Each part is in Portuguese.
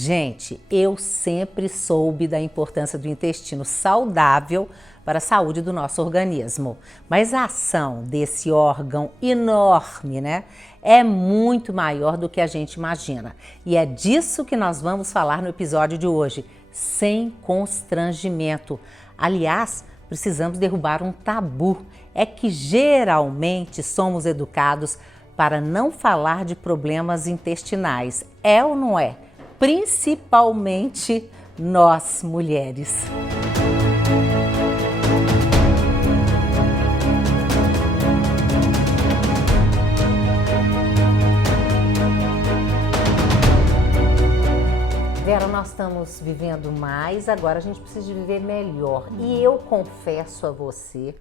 Gente, eu sempre soube da importância do intestino saudável para a saúde do nosso organismo. Mas a ação desse órgão enorme, né, é muito maior do que a gente imagina. E é disso que nós vamos falar no episódio de hoje, sem constrangimento. Aliás, precisamos derrubar um tabu. É que geralmente somos educados para não falar de problemas intestinais. É ou não é? Principalmente nós, mulheres. Vera, nós estamos vivendo mais, agora a gente precisa de viver melhor. E eu confesso a você,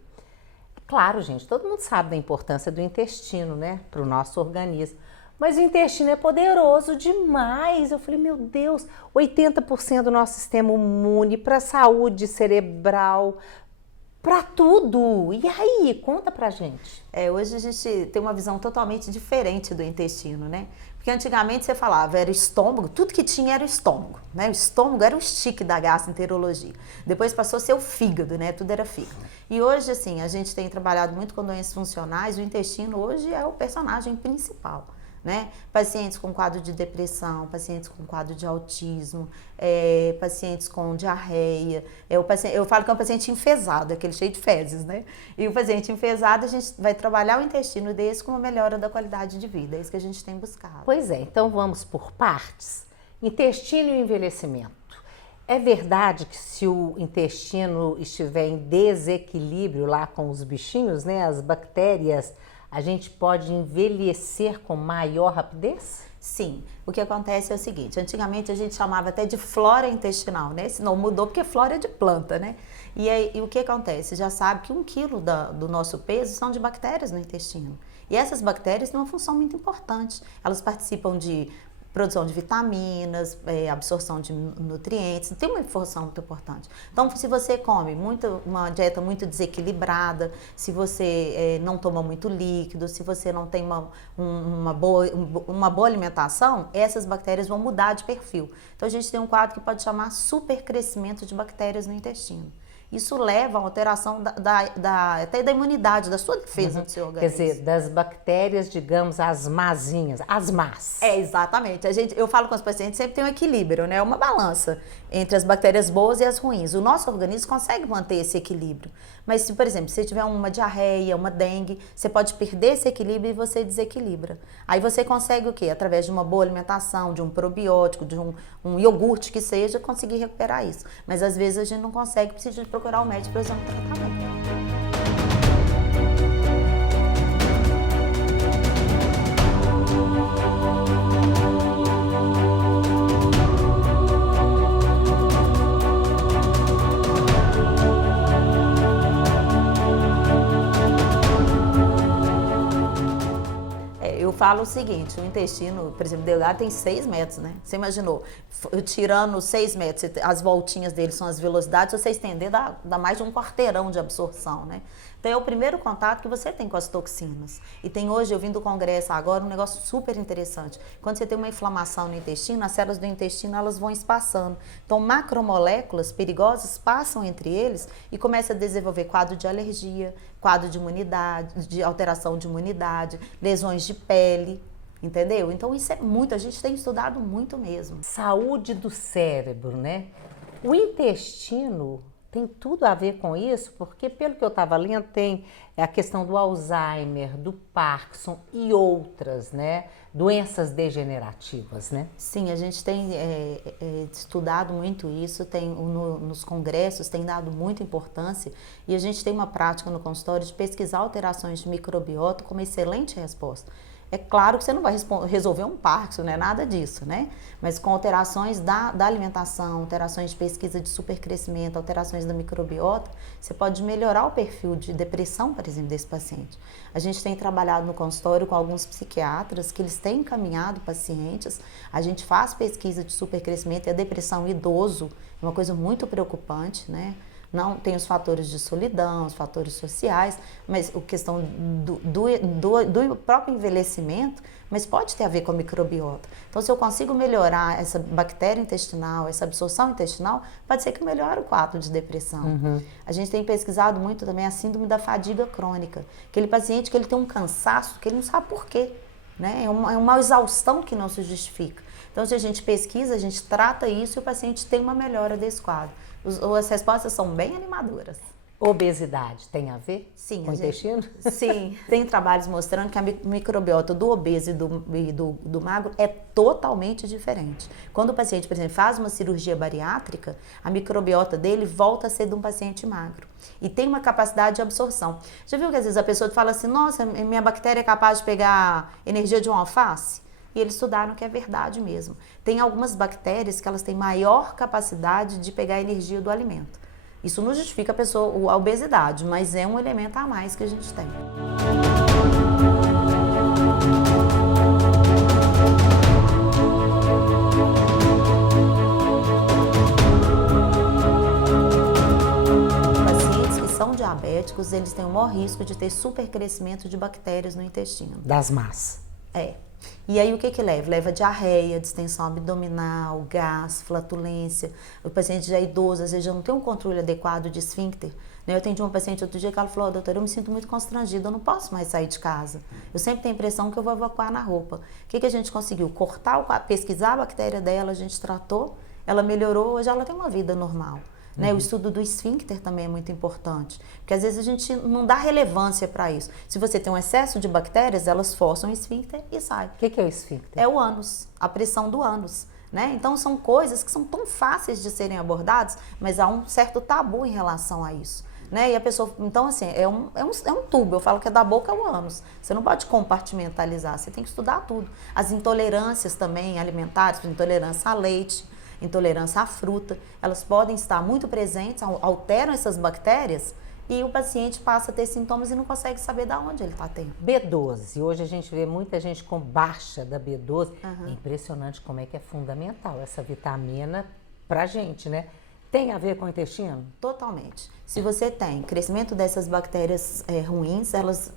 claro, gente, todo mundo sabe da importância do intestino, né, para o nosso organismo. Mas o intestino é poderoso demais. Eu falei, meu Deus, 80% do nosso sistema imune, para a saúde cerebral, para tudo. E aí, conta pra gente. Hoje a gente tem uma visão totalmente diferente do intestino, né? Porque antigamente você falava, era estômago, tudo que tinha era o estômago, né? O estômago era o chique da gastroenterologia. Depois passou a ser o fígado, né? Tudo era fígado. E hoje, assim, a gente tem trabalhado muito com doenças funcionais, o intestino hoje é o personagem principal. Né? Pacientes com quadro de depressão, pacientes com quadro de autismo, pacientes com diarreia. Eu falo que é um paciente enfesado, aquele cheio de fezes, né? E o paciente enfesado, a gente vai trabalhar o intestino desse com uma melhora da qualidade de vida. É isso que a gente tem buscado. Pois é, então vamos por partes. Intestino e envelhecimento. É verdade que se o intestino estiver em desequilíbrio lá com os bichinhos, né, as bactérias, a gente pode envelhecer com maior rapidez? Sim, o que acontece é o seguinte, antigamente a gente chamava até de flora intestinal, né? Se não mudou porque flora é de planta, né? E o que acontece? Já sabe que 1 quilo do nosso peso são de bactérias no intestino. E essas bactérias têm uma função muito importante. Elas participam de produção de vitaminas, absorção de nutrientes, tem uma função muito importante. Então, se você come uma dieta muito desequilibrada, se você não toma muito líquido, se você não tem uma boa alimentação, essas bactérias vão mudar de perfil. Então, a gente tem um quadro que pode chamar supercrescimento de bactérias no intestino. Isso leva a alteração até da imunidade, da sua defesa do seu organismo. Quer dizer, das bactérias, digamos, as mazinhas, as más. Exatamente. Eu falo com os pacientes, sempre tem um equilíbrio, né? Uma balança entre as bactérias boas e as ruins. O nosso organismo consegue manter esse equilíbrio. Mas se, por exemplo, se tiver uma diarreia, uma dengue, você pode perder esse equilíbrio e você desequilibra. Aí você consegue o quê? Através de uma boa alimentação, de um probiótico, de um iogurte que seja, conseguir recuperar isso. Mas às vezes a gente não consegue, precisa de procurar o médico para fazer um tratamento. Eu falo o seguinte, o intestino, por exemplo, delgado tem 6 metros, né? Você imaginou, tirando 6 metros, as voltinhas dele são as velocidades, se você estender, dá mais de um quarteirão de absorção, né? Então é o primeiro contato que você tem com as toxinas. E tem hoje, eu vim do congresso agora, um negócio super interessante. Quando você tem uma inflamação no intestino, as células do intestino, elas vão espaçando. Então macromoléculas perigosas passam entre eles e começa a desenvolver quadro de alergia, quadro de imunidade, de alteração de imunidade, lesões de pele, entendeu? Então isso é muito, a gente tem estudado muito mesmo. Saúde do cérebro, né? O intestino tem tudo a ver com isso, porque pelo que eu estava lendo, tem a questão do Alzheimer, do Parkinson e outras, né? Doenças degenerativas, né? Sim, a gente tem estudado muito isso, nos congressos tem dado muita importância e a gente tem uma prática no consultório de pesquisar alterações de microbiota com uma excelente resposta. É claro que você não vai resolver um Parkinson, não é nada disso, né? Mas com alterações da alimentação, alterações de pesquisa de supercrescimento, alterações da microbiota, você pode melhorar o perfil de depressão, por exemplo, desse paciente. A gente tem trabalhado no consultório com alguns psiquiatras que eles têm encaminhado pacientes, a gente faz pesquisa de supercrescimento e a depressão idoso é uma coisa muito preocupante, né? Não tem os fatores de solidão, os fatores sociais, mas a questão do próprio envelhecimento, mas pode ter a ver com a microbiota. Então, se eu consigo melhorar essa bactéria intestinal, essa absorção intestinal, pode ser que melhore o quadro de depressão. A gente tem pesquisado muito também a síndrome da fadiga crônica. Aquele paciente que ele tem um cansaço que ele não sabe por quê, né? É uma exaustão que não se justifica. Então, se a gente pesquisa, a gente trata isso e o paciente tem uma melhora desse quadro. As respostas são bem animadoras. Obesidade tem a ver com o intestino? Sim, tem trabalhos mostrando que a microbiota do obeso e do magro é totalmente diferente. Quando o paciente, por exemplo, faz uma cirurgia bariátrica, a microbiota dele volta a ser de um paciente magro e tem uma capacidade de absorção. Já viu que às vezes a pessoa fala assim, nossa, minha bactéria é capaz de pegar energia de um alface? E eles estudaram que é verdade mesmo. Tem algumas bactérias que elas têm maior capacidade de pegar a energia do alimento. Isso não justifica a obesidade, mas é um elemento a mais que a gente tem. Pacientes que são diabéticos, eles têm o maior risco de ter supercrescimento de bactérias no intestino. Das más. É. E aí o que leva? Leva diarreia, distensão abdominal, gás, flatulência. O paciente já é idoso, às vezes já não tem um controle adequado de esfíncter. Eu atendi uma paciente outro dia que ela falou, doutora, eu me sinto muito constrangida, eu não posso mais sair de casa. Eu sempre tenho a impressão que eu vou evacuar na roupa. O que a gente conseguiu? Pesquisar a bactéria dela, a gente tratou, ela melhorou, hoje ela tem uma vida normal. O estudo do esfíncter também é muito importante, porque às vezes a gente não dá relevância para isso. Se você tem um excesso de bactérias, elas forçam o esfíncter e sai. O que é o esfíncter? É o ânus, a pressão do ânus. Então são coisas que são tão fáceis de serem abordadas, mas há um certo tabu em relação a isso. E a pessoa, então assim, é um tubo, eu falo que é da boca ao ânus. Você não pode compartimentalizar, você tem que estudar tudo. As intolerâncias também alimentares, intolerância a leite, intolerância à fruta, elas podem estar muito presentes, alteram essas bactérias e o paciente passa a ter sintomas e não consegue saber de onde ele está tendo. B12, hoje a gente vê muita gente com baixa da B12, é impressionante como é que é fundamental essa vitamina pra gente, né? Tem a ver com o intestino? Totalmente. Se você tem crescimento dessas bactérias ruins, elas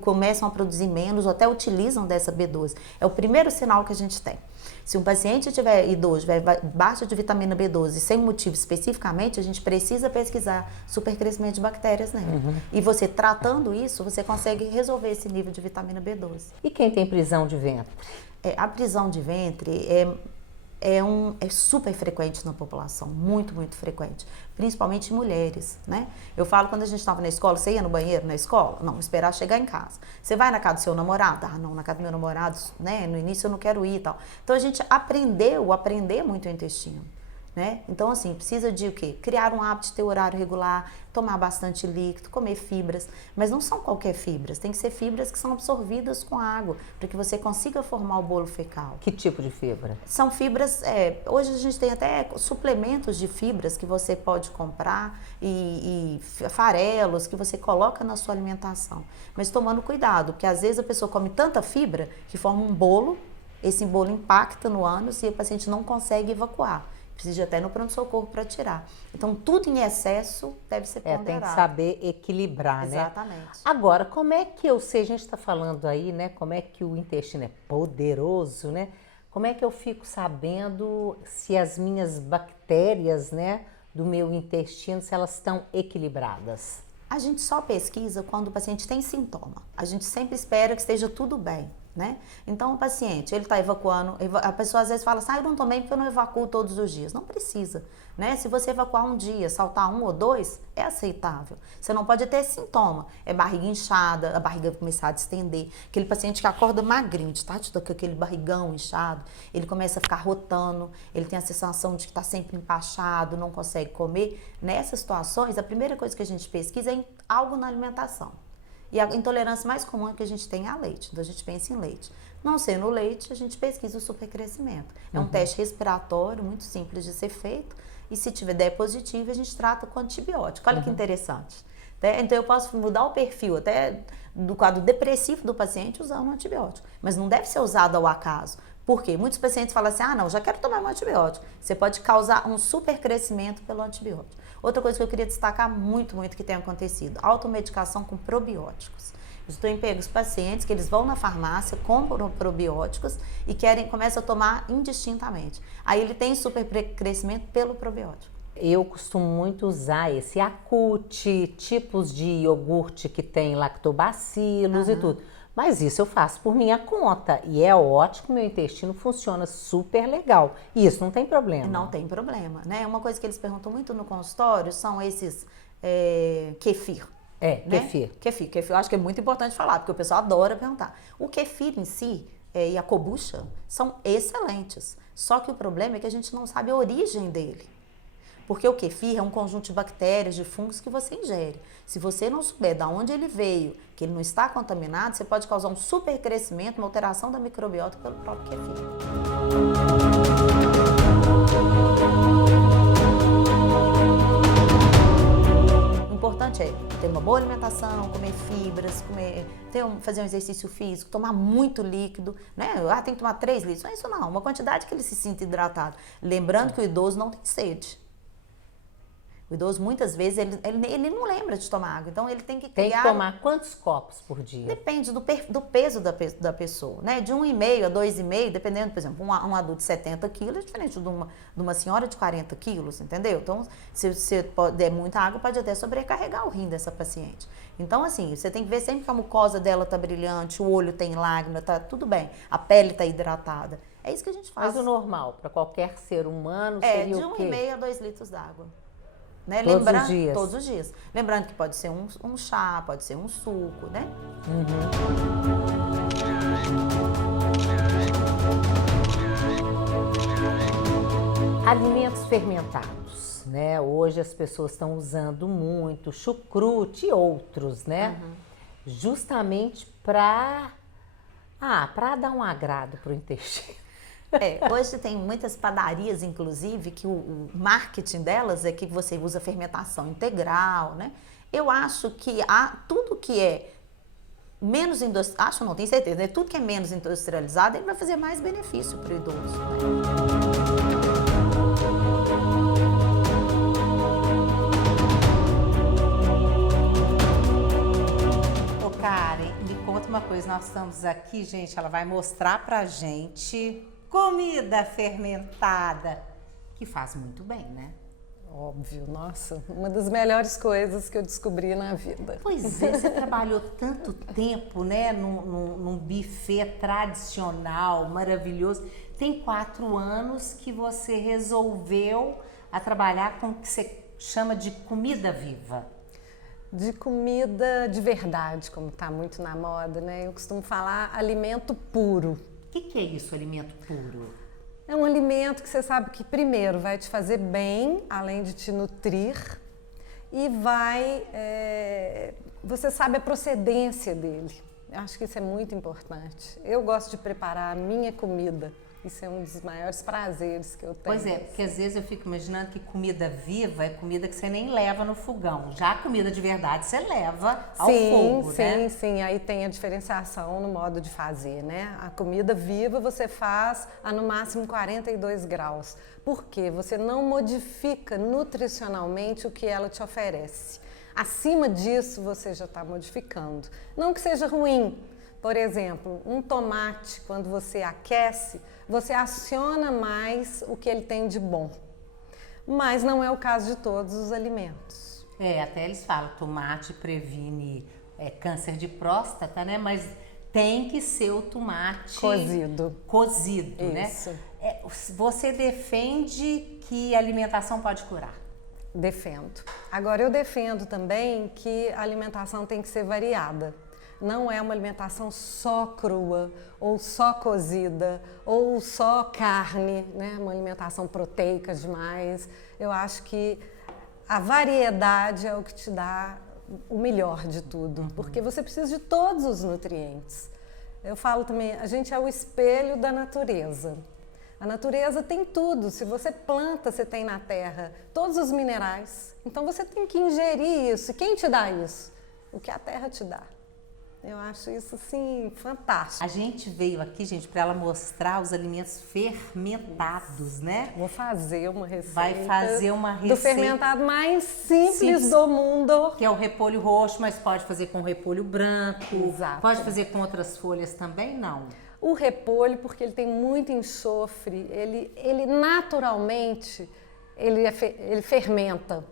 começam a produzir menos ou até utilizam dessa B12. É o primeiro sinal que a gente tem. Se um paciente tiver idoso, tiver baixa de vitamina B12 sem motivo especificamente, a gente precisa pesquisar supercrescimento de bactérias nele. E você tratando isso, você consegue resolver esse nível de vitamina B12. E quem tem prisão de ventre? A prisão de ventre é super frequente na população, muito, muito frequente, principalmente em mulheres, Eu falo, quando a gente estava na escola, você ia no banheiro na escola? Não, esperar chegar em casa. Você vai na casa do seu namorado? Ah, não, na casa do meu namorado, no início eu não quero ir e tal. Então a gente aprendeu a aprender muito o intestino. Então, assim, precisa de o quê? Criar um hábito de ter horário regular, tomar bastante líquido, comer fibras, mas não são qualquer fibras, tem que ser fibras que são absorvidas com água, para que você consiga formar o bolo fecal. Que tipo de fibra? São fibras, hoje a gente tem até suplementos de fibras que você pode comprar e farelos que você coloca na sua alimentação, mas tomando cuidado, porque às vezes a pessoa come tanta fibra que forma um bolo, esse bolo impacta no ânus e o paciente não consegue evacuar. Precisa ir até no pronto-socorro para tirar. Então, tudo em excesso deve ser ponderado. Tem que saber equilibrar, Exatamente. Agora, como é que eu sei, a gente está falando aí, como é que o intestino é poderoso, Como é que eu fico sabendo se as minhas bactérias, do meu intestino, se elas estão equilibradas? A gente só pesquisa quando o paciente tem sintoma. A gente sempre espera que esteja tudo bem. Então o paciente, ele está evacuando, a pessoa às vezes fala assim, eu não tomei porque eu não evacuo todos os dias. Não precisa, Se você evacuar um dia, saltar 1 ou 2, é aceitável. Você não pode ter sintoma, barriga inchada, a barriga começar a distender, aquele paciente que acorda magrinho, com aquele barrigão inchado, ele começa a ficar rotando, ele tem a sensação de que está sempre empachado, não consegue comer. Nessas situações, a primeira coisa que a gente pesquisa é algo na alimentação. E a intolerância mais comum que a gente tem é a leite, então a gente pensa em leite. Não sendo o leite, a gente pesquisa o supercrescimento. É um teste respiratório muito simples de ser feito e se der positivo, a gente trata com antibiótico. Olha que interessante. Então eu posso mudar o perfil até do quadro depressivo do paciente usando um antibiótico, mas não deve ser usado ao acaso. Por quê? Muitos pacientes falam assim, não, já quero tomar um antibiótico. Você pode causar um supercrescimento pelo antibiótico. Outra coisa que eu queria destacar muito, muito que tem acontecido, automedicação com probióticos. Eu estou em pegos pacientes que eles vão na farmácia, compram probióticos e começam a tomar indistintamente. Aí ele tem super crescimento pelo probiótico. Eu costumo muito usar esse Yakult, tipos de iogurte que tem lactobacilos e tudo. Mas isso eu faço por minha conta e é ótimo, meu intestino funciona super legal. E isso não tem problema. Não tem problema, né? Uma coisa que eles perguntam muito no consultório são esses kefir. Né? Kefir. Eu acho que é muito importante falar, porque o pessoal adora perguntar. O kefir em si e a kombucha são excelentes. Só que o problema é que a gente não sabe a origem dele. Porque o kefir é um conjunto de bactérias, de fungos que você ingere. Se você não souber de onde ele veio, que ele não está contaminado, você pode causar um super crescimento, uma alteração da microbiota pelo próprio kefir. O importante é ter uma boa alimentação, comer fibras, fazer um exercício físico, tomar muito líquido, né? Tem que tomar 3 litros. Não é isso não, uma quantidade que ele se sinta hidratado. Lembrando que o idoso não tem sede. O idoso, muitas vezes, ele não lembra de tomar água, então ele tem que criar... Tem que tomar quantos copos por dia? Depende do peso da pessoa, né? De 1,5 a 2,5, dependendo, por exemplo, um adulto de 70 quilos é diferente de uma senhora de 40 quilos, entendeu? Então, se você der muita água, pode até sobrecarregar o rim dessa paciente. Então, assim, você tem que ver sempre que a mucosa dela tá brilhante, o olho tem lágrima, tá tudo bem, a pele tá hidratada. É isso que a gente faz. Mas o normal, para qualquer ser humano, seria o quê? De 1,5 a 2 litros d'água. Né? Todos os dias? Todos os dias. Lembrando que pode ser um chá, pode ser um suco, né? Alimentos fermentados, né? Hoje as pessoas estão usando muito chucrute e outros, né? Justamente para dar um agrado para o intestino. Hoje tem muitas padarias, inclusive, que o marketing delas é que você usa fermentação integral, né? Eu acho que tudo que é menos industrializado, acho não, tenho certeza, né? Tudo que é menos industrializado, ele vai fazer mais benefício para o idoso, né? Karen, me conta uma coisa, nós estamos aqui, gente, ela vai mostrar pra gente comida fermentada, que faz muito bem, né? Óbvio, nossa, uma das melhores coisas que eu descobri na vida. Pois é, você trabalhou tanto tempo, né, num buffet tradicional, maravilhoso. Tem 4 anos que você resolveu trabalhar com o que você chama de comida viva. De comida de verdade, como está muito na moda, né? Eu costumo falar alimento puro. O que é isso, alimento puro? É um alimento que você sabe que primeiro vai te fazer bem, além de te nutrir, e você sabe a procedência dele. Eu acho que isso é muito importante. Eu gosto de preparar a minha comida. Isso é um dos maiores prazeres que eu tenho. Pois é, porque às vezes eu fico imaginando que comida viva é comida que você nem leva no fogão. Já a comida de verdade você leva ao fogo, né? Sim. Aí tem a diferenciação no modo de fazer, né? A comida viva você faz a no máximo 42 graus. Por quê? Você não modifica nutricionalmente o que ela te oferece. Acima disso você já está modificando. Não que seja ruim. Por exemplo, um tomate, quando você aquece, você aciona mais o que ele tem de bom. Mas não é o caso de todos os alimentos. Até eles falam, tomate previne câncer de próstata, né? Mas tem que ser o tomate cozido, né? Isso. Você defende que a alimentação pode curar? Defendo. Agora, eu defendo também que a alimentação tem que ser variada. Não é uma alimentação só crua, ou só cozida, ou só carne, né? Uma alimentação proteica demais. Eu acho que a variedade é o que te dá o melhor de tudo, porque você precisa de todos os nutrientes. Eu falo também, a gente é o espelho da natureza. A natureza tem tudo. Se você planta, você tem na terra todos os minerais. Então você tem que ingerir isso. E quem te dá isso? O que a terra te dá. Eu acho isso, assim, fantástico. A gente veio aqui, gente, para ela mostrar os alimentos fermentados, né? Vou fazer uma receita. Vai fazer uma receita do fermentado mais simples do mundo. Que é o repolho roxo, mas pode fazer com repolho branco. Exato. Pode fazer com outras folhas também, não? O repolho, porque ele tem muito enxofre, ele naturalmente, ele fermenta.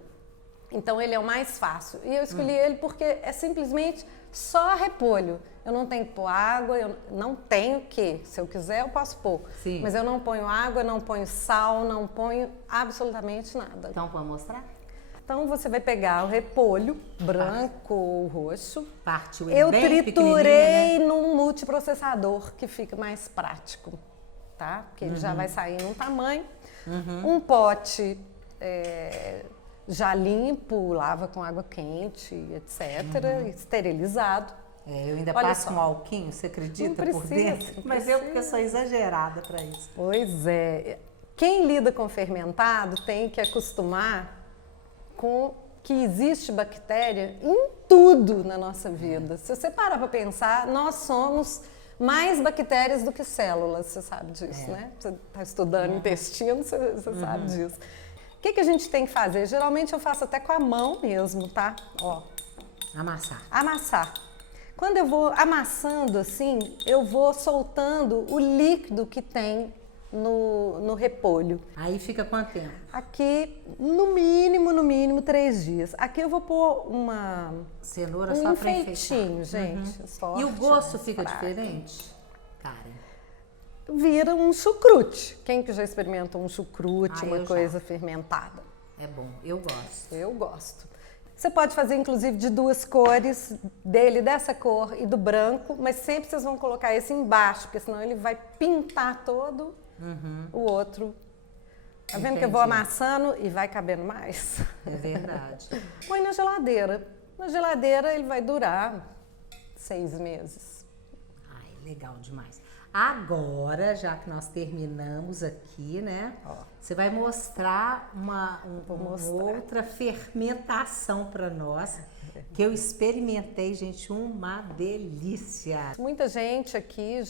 Então ele é o mais fácil. E eu escolhi ele porque é simplesmente só repolho. Eu não tenho que pôr água, eu não tenho que. Se eu quiser, eu posso pôr. Sim. Mas eu não ponho água, não ponho sal, não ponho absolutamente nada. Então, vamos mostrar? Então você vai pegar o repolho, branco ou roxo. Partiu ele Eu bem triturei pequenininho, né? num multiprocessador que fica mais prático, tá? Porque ele já vai sair num tamanho. Um pote já limpo, lava com água quente, etc. Esterilizado. Eu ainda Olha passo só. um alquinho, você acredita, Não por precisa, dentro? não Mas eu, porque sou exagerada para isso. Pois é. Quem lida com fermentado tem que acostumar com que existe bactéria em tudo na nossa vida. Se você parar para pensar, nós somos mais bactérias do que células, você sabe disso, né? Você está estudando intestino, você sabe disso. O que a gente tem que fazer? Geralmente eu faço até com a mão mesmo, tá? Ó, Amassar. amassar. Quando eu vou amassando assim, eu vou soltando o líquido que tem no repolho. Aí fica quanto tempo? Aqui, no mínimo 3 dias. Aqui eu vou pôr Cenoura um só para enfeitar. enfeitinho, gente. Sorte, E o gosto né? fica Fraca. diferente? Karen. Vira um chucrute. Quem que já experimentou um chucrute, Eu uma já. coisa fermentada? É bom, eu gosto. Eu gosto. Você pode fazer, inclusive, de 2 cores, dessa cor e do branco, mas sempre vocês vão colocar esse embaixo, porque senão ele vai pintar todo o outro. Tá vendo que eu vou Entendi. amassando e vai cabendo mais? É verdade. Põe na geladeira. Na geladeira ele vai durar 6 meses. Ai, legal demais. Agora, já que nós terminamos aqui, né? Você vai mostrar uma outra fermentação para nós, que eu experimentei, gente, uma delícia. Muita gente aqui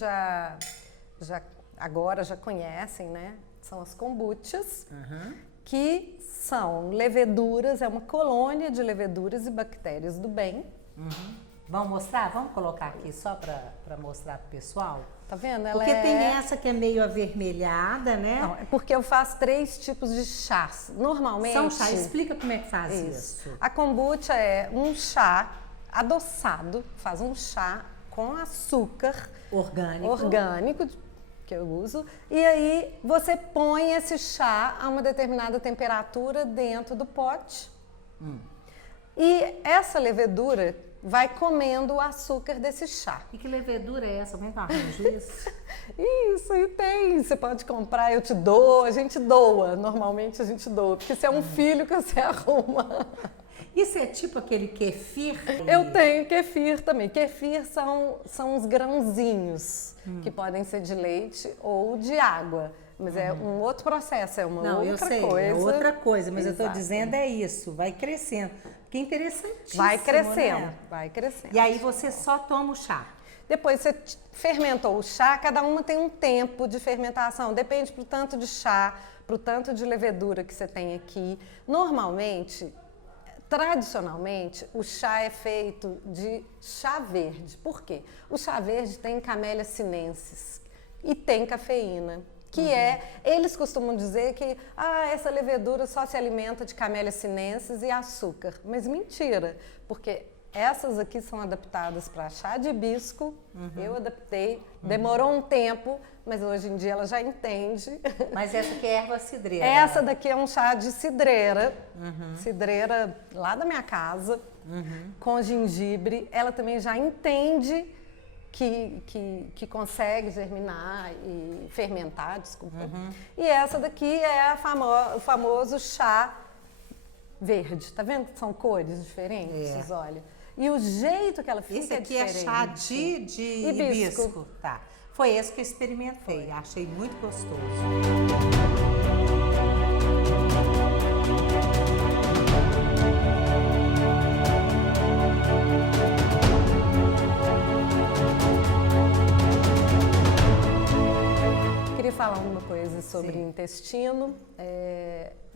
agora já conhecem, né? São as kombuchas, que são leveduras, é uma colônia de leveduras e bactérias do bem. Vamos mostrar? Vamos colocar aqui só para mostrar pro pessoal? Tá vendo? Porque tem essa que é meio avermelhada, né? Não, é porque eu faço 3 tipos de chás. Normalmente... São chá. Explica como é que faz isso. A kombucha é um chá adoçado, faz um chá com açúcar orgânico que eu uso, e aí você põe esse chá a uma determinada temperatura dentro do pote. E essa levedura vai comendo o açúcar desse chá. E que levedura é essa? Vamos arranjar isso? Isso, e tem. Você pode comprar, eu te dou, a gente doa. Normalmente a gente doa, porque se é um filho que você arruma. Isso é tipo aquele kefir? Eu tenho kefir também. Kefir são os grãozinhos, que podem ser de leite ou de água. Mas é um outro processo, é uma Não, outra eu sei, coisa. é outra coisa, mas eu Exato. estou dizendo é isso, vai crescendo. Que interessantíssimo, Vai crescendo, né? vai crescendo. E aí você só toma o chá. Depois você fermentou o chá, cada uma tem um tempo de fermentação. Depende pro tanto de chá, pro tanto de levedura que você tem aqui. Normalmente, tradicionalmente, o chá é feito de chá verde. Por quê? O chá verde tem Camellia sinensis e tem cafeína. Eles costumam dizer que essa levedura só se alimenta de Camellia sinensis e açúcar. Mas mentira, porque essas aqui são adaptadas para chá de hibisco, eu adaptei, demorou um tempo, mas hoje em dia ela já entende. Mas essa aqui é erva cidreira. Essa daqui é um chá de cidreira, cidreira lá da minha casa, com gengibre. Ela também já entende que consegue germinar e fermentar, desculpa. E essa daqui é o famoso chá verde. Tá vendo que são cores diferentes? Olha. E o jeito que ela fica Esse aqui é é diferente. chá de hibisco. Tá. Foi esse que eu experimentei. Achei muito gostoso. falar uma coisa sobre intestino.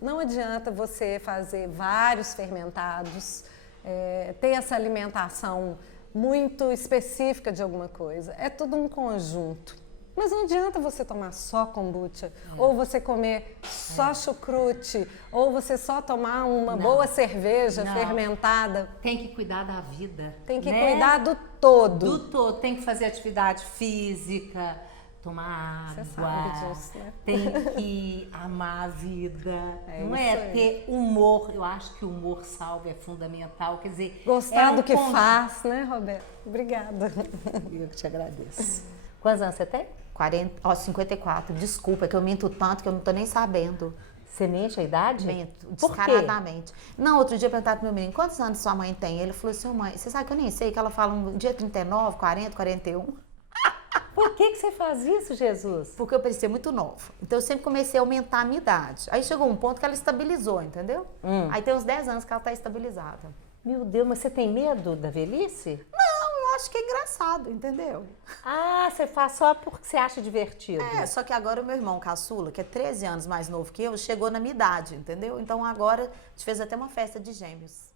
Não adianta você fazer vários fermentados, ter essa alimentação muito específica de alguma coisa. É tudo um conjunto. Mas não adianta você tomar só kombucha, ou você comer só chucrute, ou você só tomar uma boa cerveja fermentada. Tem que cuidar da vida. Tem que cuidar do todo. Do todo. Tem que fazer atividade física, tomar água. Você sabe disso, né? Tem que amar a vida. Não é isso aí. ter humor. Eu acho que o humor salve é fundamental. Quer dizer, Gostar do que conjunto. faz, né, Roberto? Obrigada. Eu que te agradeço. Quantos anos você tem? 54. Desculpa, é que eu minto tanto que eu não tô nem sabendo. Você mente a idade? Minto, Por quê? descaradamente. Não, outro dia eu perguntava pro meu menino, quantos anos sua mãe tem? Ele falou assim, mãe, você sabe que eu nem sei, que ela fala um dia 39, 40, 41. Por que você faz isso, Jesus? Porque eu parecia muito nova. Então eu sempre comecei a aumentar a minha idade. Aí chegou um ponto que ela estabilizou, entendeu? Aí tem uns 10 anos que ela tá estabilizada. Meu Deus, mas você tem medo da velhice? Não, eu acho que é engraçado, entendeu? Ah, você faz só porque você acha divertido. Só que agora o meu irmão caçula, que é 13 anos mais novo que eu, chegou na minha idade, entendeu? Então agora a gente fez até uma festa de gêmeos.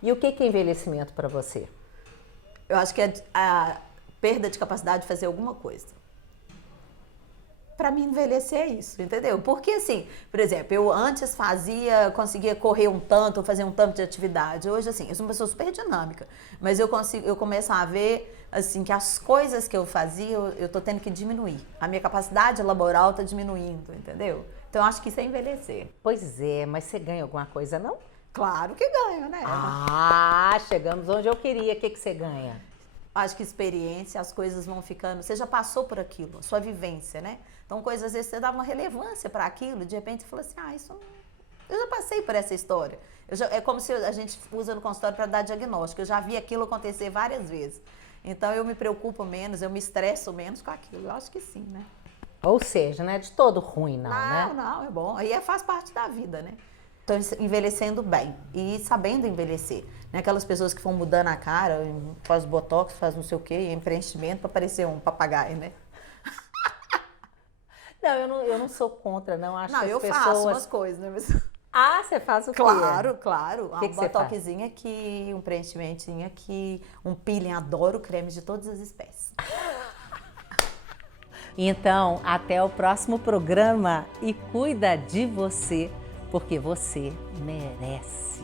E o que é envelhecimento para você? Eu acho que é a perda de capacidade de fazer alguma coisa. Pra mim, envelhecer é isso, entendeu? Porque assim, por exemplo, eu antes conseguia correr um tanto, fazer um tanto de atividade. Hoje, assim, eu sou uma pessoa super dinâmica, mas eu começo a ver, assim, que as coisas que eu fazia, eu tô tendo que diminuir. A minha capacidade laboral tá diminuindo, entendeu? Então, eu acho que isso é envelhecer. Pois é, mas você ganha alguma coisa, não? Claro que ganho, né? Ah, chegamos onde eu queria. O que você ganha? Acho que experiência, as coisas vão ficando... Você já passou por aquilo, a sua vivência, né? Então, coisas, às vezes, você dá uma relevância para aquilo, de repente, você fala assim, isso... Eu já passei por essa história. É como se a gente usa no consultório para dar diagnóstico. Eu já vi aquilo acontecer várias vezes. Então, eu me preocupo menos, eu me estresso menos com aquilo. Eu acho que sim, né? Ou seja, não é de todo ruim, não, né? Não, é bom. Aí faz parte da vida, né? Então, envelhecendo bem e sabendo envelhecer. Né? Aquelas pessoas que vão mudando a cara, faz botox, faz não sei o quê, preenchimento para parecer um papagaio, né? Não, eu não sou contra, não. Acho Não, que as eu pessoas... faço umas coisas, né? Mas... Ah, você faz o quê? Claro. Que Um você botoxinho aqui, um preenchimentinho aqui, um peeling, adoro cremes de todas as espécies. Então, até o próximo programa e cuida de você, porque você merece.